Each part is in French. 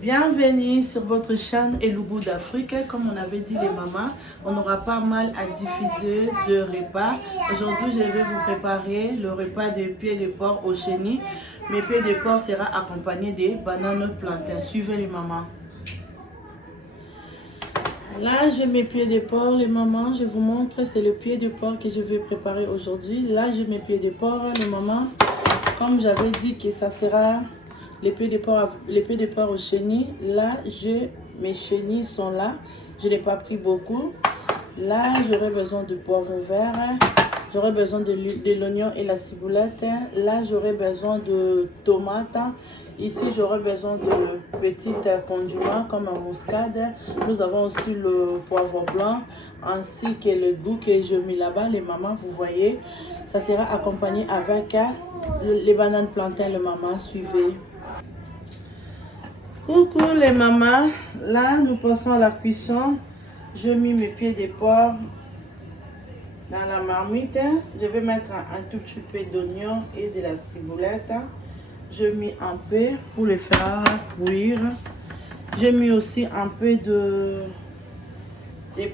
Bienvenue sur votre chaîne Et le goût d'Afrique. Comme on avait dit les mamans, on aura pas mal à diffuser de repas. Aujourd'hui, je vais vous préparer le repas de pieds de porc au chenille. Mes pieds de porc sera accompagné des bananes plantains. Suivez les mamans. Là, j'ai mes pieds de porc, les mamans. Je vous montre, c'est le pied de porc que je vais préparer aujourd'hui. Là, j'ai mes pieds de porc, les mamans. Comme j'avais dit que ça sera les pieds de porc au chenille. Là, mes chenilles sont là. Je n'ai pas pris beaucoup. Là, j'aurai besoin de poivre vert. J'aurai besoin de l'oignon et la ciboulette. Là, j'aurai besoin de tomates. Ici, j'aurai besoin de petits condiments comme un muscade. Nous avons aussi le poivre blanc ainsi que le goût que j'ai mis là-bas. Les mamans, vous voyez, ça sera accompagné avec les bananes plantains. Les mamans, suivez. Coucou les mamans. Là, nous passons à la cuisson. Je mets mes pieds de porc dans la marmite. Je vais mettre un tout petit peu d'oignon et de la ciboulette. Je mets un peu pour les faire cuire. J'ai mis aussi un peu de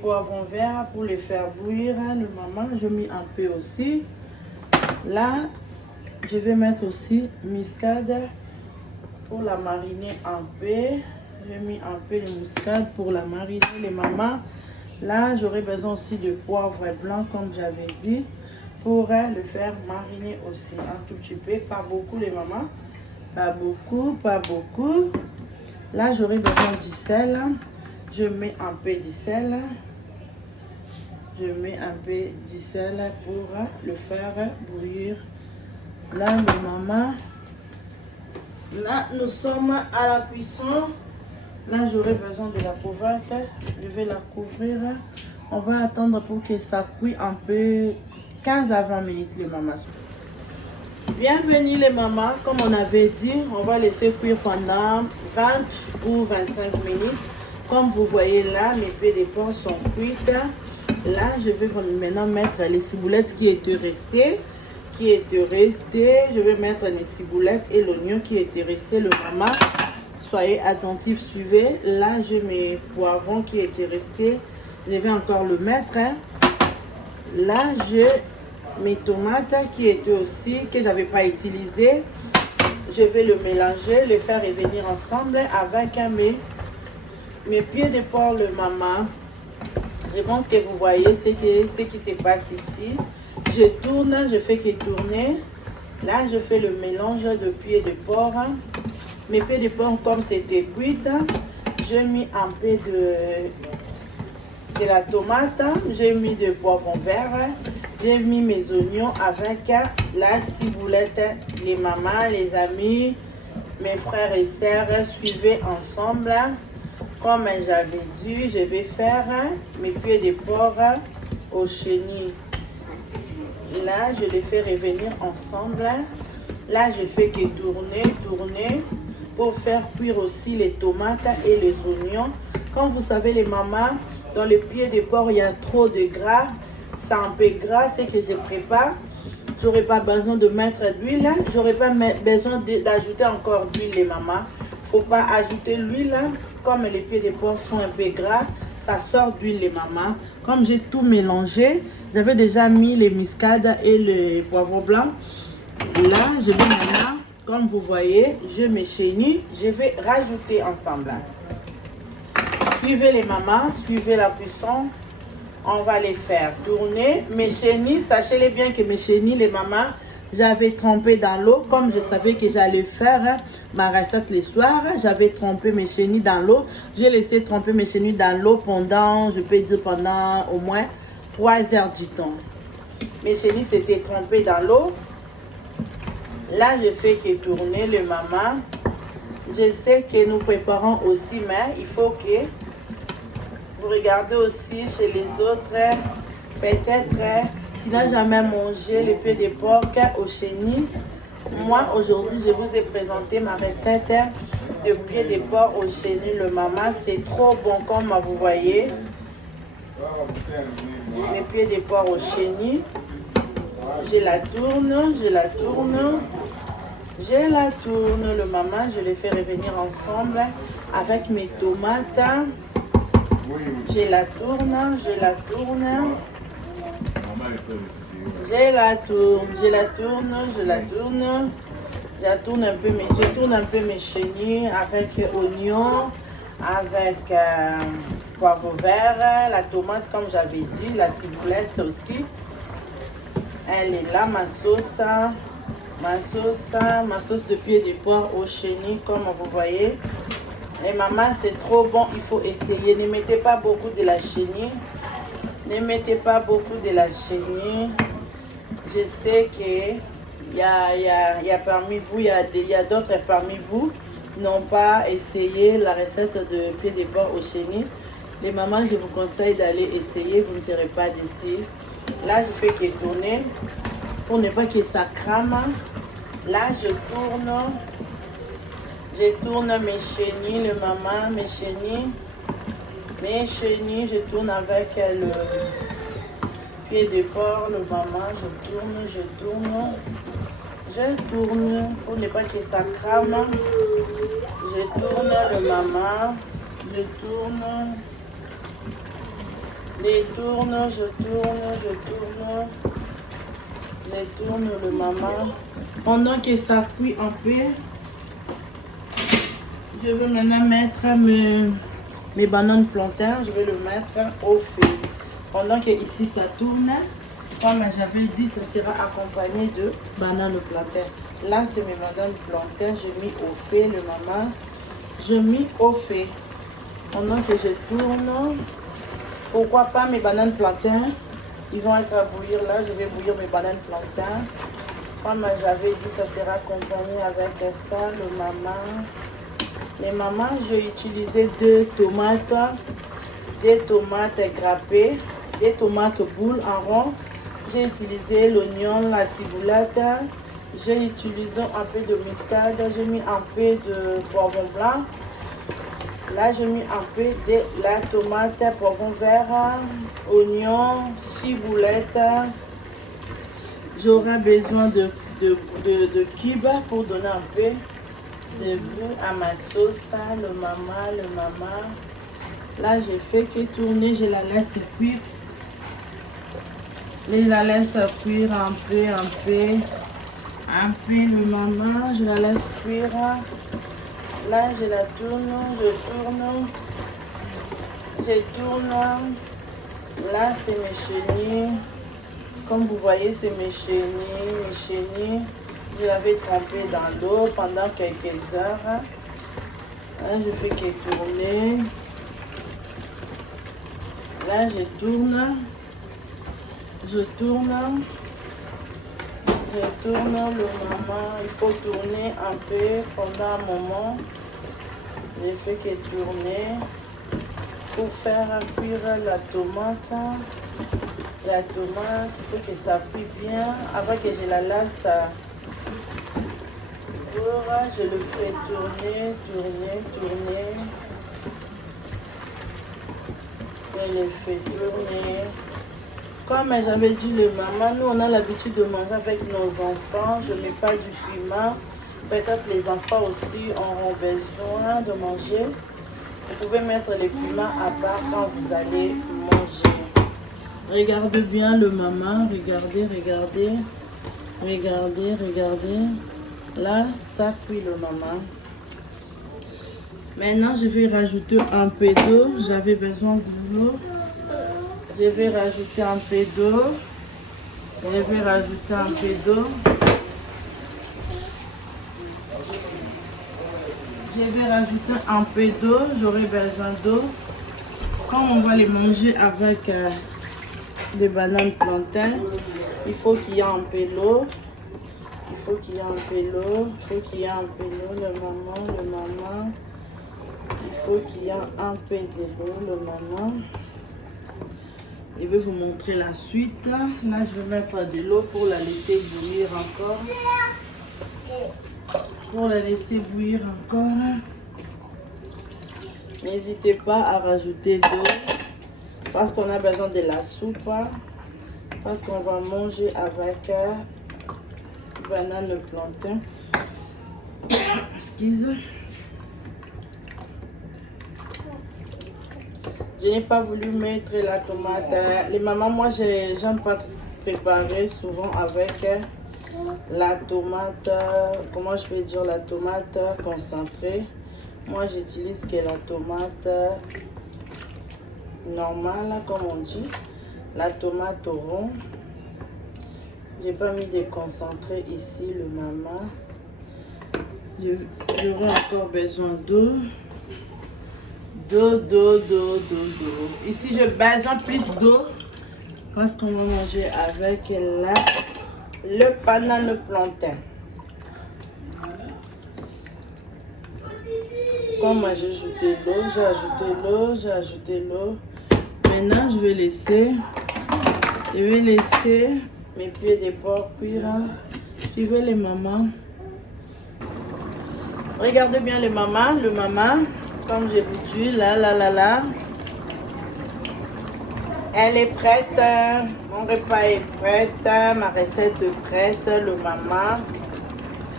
poivrons verts pour les faire bouillir. Le maman, je mets un peu aussi. Là, je vais mettre aussi muscade pour la mariner un peu. J'ai mis un peu de muscade pour la mariner, les mamans. Là, j'aurai besoin aussi de poivre blanc, comme j'avais dit, pour le faire mariner aussi. Un tout petit peu, pas beaucoup, les mamans. Pas beaucoup, pas beaucoup. Là, j'aurai besoin du sel. Je mets un peu du sel. Je mets un peu du sel pour le faire bouillir. Là, les mamans. Là, nous sommes à la cuisson. Là, j'aurai besoin de la couverte. Je vais la couvrir. On va attendre pour que ça cuise un peu 15 à 20 minutes, les mamans. Bienvenue les mamans. Comme on avait dit, on va laisser cuire pendant 20 ou 25 minutes. Comme vous voyez là, mes pieds de porc sont cuits. Là, je vais maintenant mettre les ciboulettes qui étaient restées. Je vais mettre les ciboulettes et l'oignon qui était resté, le maman. Soyez attentifs, suivez. Là, j'ai mes poivrons qui étaient restés. Je vais encore le mettre. Là, j'ai mes tomates qui étaient aussi, que je n'avais pas utilisées. Je vais le mélanger, les faire revenir ensemble avec mes pieds de porc, le maman. Je pense que vous voyez ce qui se passe ici. Je tourne, je fais que tourner. Là, je fais le mélange de pieds de porc. Mes pieds de porc, comme c'était cuit, j'ai mis un peu de la tomate. J'ai mis de poivron vert. J'ai mis mes oignons avec la ciboulette. Les mamans, les amis, mes frères et sœurs, suivez ensemble. Comme j'avais dit, je vais faire mes pieds de porc au chenille. Là, je les fais revenir ensemble. Là, je fais que tourner pour faire cuire aussi les tomates et les oignons. Comme vous savez, les mamans, dans les pieds de porc, il y a trop de gras. C'est un peu gras, c'est que je prépare. J'aurais pas besoin de mettre d'huile. J'aurais pas besoin d'ajouter encore d'huile, les mamans. Faut pas ajouter l'huile. Comme les pieds de porc sont un peu gras, ça sort d'huile, les mamans. Comme j'ai tout mélangé, j'avais déjà mis les muscades et le poivre blanc. Là, je vais maintenant, comme vous voyez, je mes chenilles, je vais rajouter ensemble. Suivez les mamans, suivez la cuisson. On va les faire tourner. Mes chenilles, sachez-les bien que mes chenilles, les mamans, j'avais trempé dans l'eau. Comme je savais que j'allais faire ma recette le soir, j'avais trempé mes chenilles dans l'eau. J'ai laissé tremper mes chenilles dans l'eau pendant, je peux dire pendant au moins 3 heures du temps. Mes chenilles s'étaient trempées dans l'eau. Là, je fais que tourner le maman. Je sais que nous préparons aussi, mais il faut que vous regardez aussi chez les autres. Peut-être, si n'a jamais mangé les pieds de porc au chenille, moi, aujourd'hui, je vous ai présenté ma recette de pieds de porc au chenille, le maman. C'est trop bon, comme vous voyez. Mes pieds de porc au chenille. Je la tourne. Je la tourne, le maman, je les fais revenir ensemble avec mes tomates. Je la tourne, je la tourne. Je la tourne, je la tourne, je la tourne. Je tourne un peu mes chenilles avec oignon, avec poivre vert, la tomate comme j'avais dit, la ciboulette aussi. Elle est là, ma sauce de pied de porc au chenille comme vous voyez. Et maman, c'est trop bon, il faut essayer. Ne mettez pas beaucoup de la chenille. Ne mettez pas beaucoup de la chenille. Je sais que il y a parmi vous, il y a d'autres parmi vous qui n'ont pas essayé la recette de pied de porc au chenille. Les mamans, je vous conseille d'aller essayer, vous ne serez pas déçus. Là, je fais que tourner pour ne pas que ça crame. Là, je tourne mes chenilles, le maman, mes chenilles, je tourne avec le pied de porc, le maman, je tourne pour ne pas que ça crame. Je tourne le maman, je tourne le maman. Pendant que ça cuit un peu, je vais maintenant mettre mes bananes plantains, je vais le mettre au feu. Pendant que ici ça tourne, comme j'avais dit, ça sera accompagné de bananes plantains. Là, c'est mes bananes plantains, j'ai mis au feu le maman. Je mis au feu. Pendant que je tourne, pourquoi pas mes bananes plantains? Ils vont être à bouillir là, je vais bouillir mes bananes plantains. Comme j'avais dit, ça sera accompagné avec ça, le maman. Les mamans, j'ai utilisé deux tomates grappées, des tomates boules en rond. J'ai utilisé l'oignon, la ciboulette. J'ai utilisé un peu de muscade. J'ai mis un peu de poivron blanc. Là, j'ai mis un peu de la tomate, poivron vert, oignon, ciboulette. J'aurai besoin de cubes pour donner un peu de goût à ma sauce, le maman. Là, j'ai fait que tourner, je la laisse cuire. Je la laisse cuire un peu, le maman, je la laisse cuire. Là, je la tourne, je tourne. Là, c'est mes chenilles. Comme vous voyez, c'est mes chenilles. Je l'avais trempé dans l'eau pendant quelques heures. Là, je fais que tourner. Là, je tourne. Je tourne le maman. Il faut tourner un peu pendant un moment. Je fais que tourner pour faire cuire la tomate. La tomate, il faut que ça cuise bien. Avant que je la laisse, je le fais tourner. Je le fais tourner. Comme j'avais dit le maman, nous on a l'habitude de manger avec nos enfants. Je ne mets pas du piment. Peut-être les enfants aussi auront besoin de manger. Vous pouvez mettre les piments à part quand vous allez manger. Regardez bien le maman. Regardez. Là, ça cuit le maman. Maintenant, je vais rajouter un peu d'eau. J'avais besoin de l'eau. Je vais rajouter un peu d'eau. J'aurai besoin d'eau. Quand on va les manger avec des bananes plantains, il faut qu'il y ait un peu d'eau. Le maman. Il faut qu'il y ait un peu de l'eau, le maman. Je vais vous montrer la suite. Là, je vais mettre de l'eau pour la laisser bouillir encore. N'hésitez pas à rajouter d'eau parce qu'on a besoin de la soupe. Parce qu'on va manger avec banane plantain. Excuse. Je n'ai pas voulu mettre la tomate. Les mamans, moi, j'aime pas préparer souvent avec la tomate. Comment je vais dire la tomate concentrée? Moi, j'utilise que la tomate normale, comme on dit. La tomate au rond. J'ai pas mis de concentré ici, le maman. J'aurai encore besoin d'eau. D'eau. Ici, j'ai besoin plus d'eau parce qu'on va manger avec le banane plantain. Comme j'ai ajouté l'eau, j'ai ajouté l'eau. Maintenant, je vais laisser mes pieds de porc cuire. Suivez les mamans. Regardez bien les mamans, le maman. Comme je vous dis, là. Elle est prête. Mon repas est prête. Ma recette est prête. Le maman.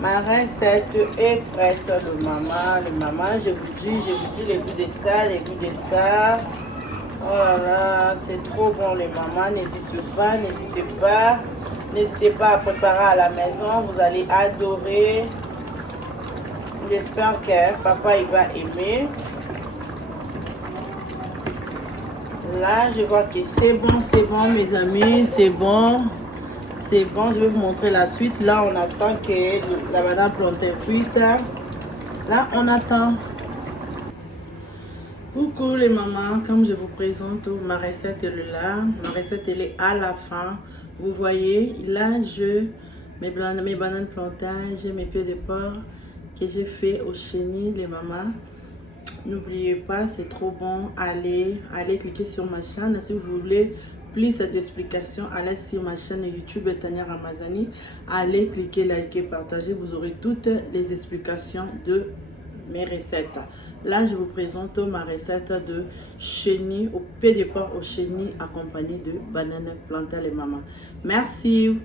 Ma recette est prête. Le maman. Je vous dis les goûts de ça, Oh là là, c'est trop bon les mamans. N'hésitez pas à préparer à la maison. Vous allez adorer. J'espère que papa il va aimer. Là, je vois que c'est bon mes amis, c'est bon. Je vais vous montrer la suite. Là, on attend que la banane plantain cuite. Là, on attend. Coucou les mamans, comme je vous présente, ma recette est là. Ma recette elle est à la fin. Vous voyez, là, mes bananes plantain, j'ai mes pieds de porc que j'ai fait au chenille, les mamans. N'oubliez pas, c'est trop bon. Allez cliquer sur ma chaîne. Si vous voulez plus d'explications, allez sur ma chaîne YouTube Tania Ramazani. Allez cliquer, liker, partager. Vous aurez toutes les explications de mes recettes. Là, je vous présente ma recette de chenille au pied de porc au chenille accompagnée de bananes plantain, les mamans. Merci.